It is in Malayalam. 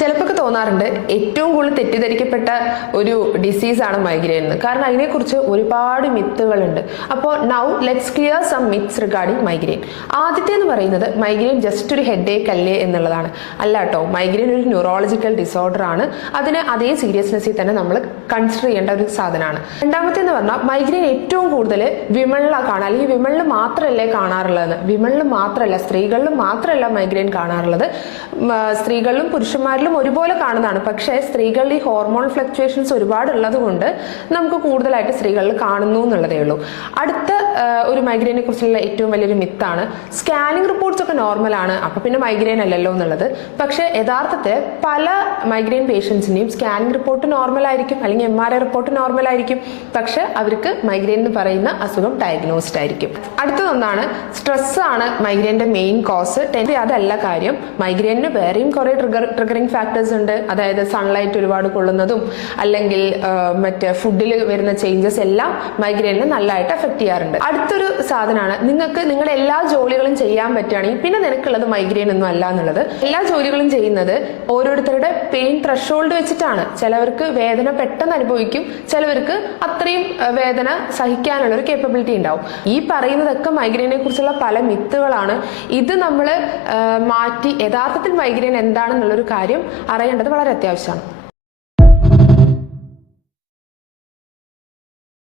ചിലപ്പോൾ തോന്നാറുണ്ട് ഏറ്റവും കൂടുതൽ തെറ്റിദ്ധരിക്കപ്പെട്ട ഒരു ഡിസീസാണ് മൈഗ്രെയിൻ എന്ന്. കാരണം അതിനെക്കുറിച്ച് ഒരുപാട് മിത്തുകളുണ്ട്. അപ്പോൾ now let's clear some myths regarding migraine. ആദ്യത്തെ എന്ന് പറയുന്നത് മൈഗ്രെയിൻ ജസ്റ്റ് ഒരു ഹെഡേക്ക് അല്ലേ എന്നുള്ളതാണ്. അല്ല കേട്ടോ, മൈഗ്രെയിൻ ഒരു ന്യൂറോളജിക്കൽ ഡിസോർഡർ ആണ്. അതിന് അതേ സീരിയസ്നെസ്സിൽ തന്നെ നമ്മൾ കൺസിഡർ ചെയ്യേണ്ട ഒരു സാധനമാണ്. രണ്ടാമത്തെ എന്ന് പറഞ്ഞാൽ മൈഗ്രെയിൻ ഏറ്റവും കൂടുതൽ വിമളിലാണ് കാണുക, അല്ലെങ്കിൽ വിമളിൽ മാത്രമല്ലേ കാണാറുള്ളതെന്ന്. വിമളിൽ മാത്രമല്ല, സ്ത്രീകളിലും മാത്രമല്ല മൈഗ്രെയിൻ കാണാറുള്ളത്. സ്ത്രീകളിലും പുരുഷന്മാരിലും ഒരുപോലെ കാണുന്നതാണ്. പക്ഷേ സ്ത്രീകളിൽ ഈ ഹോർമോൺ ഫ്ലക്ച്വേഷൻസ് ഒരുപാട് ഉള്ളത് കൊണ്ട് നമുക്ക് കൂടുതലായിട്ട് സ്ത്രീകളിൽ കാണുന്നു എന്നുള്ളതേ ഉള്ളൂ. അടുത്ത ഒരു മൈഗ്രെയിനെ കുറിച്ചുള്ള ഏറ്റവും വലിയൊരു മിത്താണ് സ്കാനിങ് റിപ്പോർട്ട്സ് ഒക്കെ നോർമലാണ്, അപ്പൊ പിന്നെ മൈഗ്രെയിൻ അല്ലല്ലോ എന്നുള്ളത്. പക്ഷേ യഥാർത്ഥത്തിൽ പല മൈഗ്രെയിൻ പേഷ്യൻസിന്റെയും സ്കാനിങ് റിപ്പോർട്ട് നോർമൽ ആയിരിക്കും, അല്ലെങ്കിൽ MRI റിപ്പോർട്ട് നോർമൽ ആയിരിക്കും. പക്ഷെ അവർക്ക് മൈഗ്രെയിൻ എന്ന് പറയുന്ന അസുഖം ഡയഗ്നോസ്ഡ് ആയിരിക്കും. അടുത്തതൊന്നാണ് സ്ട്രെസ് ആണ് മൈഗ്രെയിന്റെ മെയിൻ കോസ്. അതല്ല കാര്യം, മൈഗ്രെയിനിന് വേറെയും കുറെ ട്രിഗറിങ് ഫാക്ടേഴ്സ് ഉണ്ട്. അതായത് സൺലൈറ്റ് ഒരുപാട് കൊള്ളുന്നതും അല്ലെങ്കിൽ മറ്റേ ഫുഡിൽ വരുന്ന ചേഞ്ചസ് എല്ലാം മൈഗ്രെയിനിനെ നല്ലതായിട്ട് എഫക്ട് ചെയ്യാറുണ്ട്. അടുത്തൊരു സാധനമാണ് നിങ്ങൾക്ക് നിങ്ങളുടെ എല്ലാ ജോലികളും ചെയ്യാൻ പറ്റുകയാണെങ്കിൽ പിന്നെ നിനക്കുള്ളത് മൈഗ്രെയിൻ ഒന്നും അല്ല എന്നുള്ളത്. എല്ലാ ജോലികളും ചെയ്യുന്നത് ഓരോരുത്തരുടെ പെയിൻ ത്രഷോൾഡ് വെച്ചിട്ടാണ്. ചിലവർക്ക് വേദന പെട്ടെന്ന് അനുഭവിക്കും, ചിലവർക്ക് അത്രയും വേദന സഹിക്കാനുള്ള ഒരു കേപ്പബിലിറ്റി ഉണ്ടാവും. ഈ പറയുന്നതൊക്കെ മൈഗ്രെയിനെ കുറിച്ചുള്ള പല മിത്തുകളാണ്. ഇത് നമ്മൾ മാറ്റി യഥാർത്ഥത്തിൽ മൈഗ്രെയിൻ എന്താണെന്നുള്ളൊരു കാര്യം അറിയേണ്ടത് വളരെ അത്യാവശ്യമാണ്.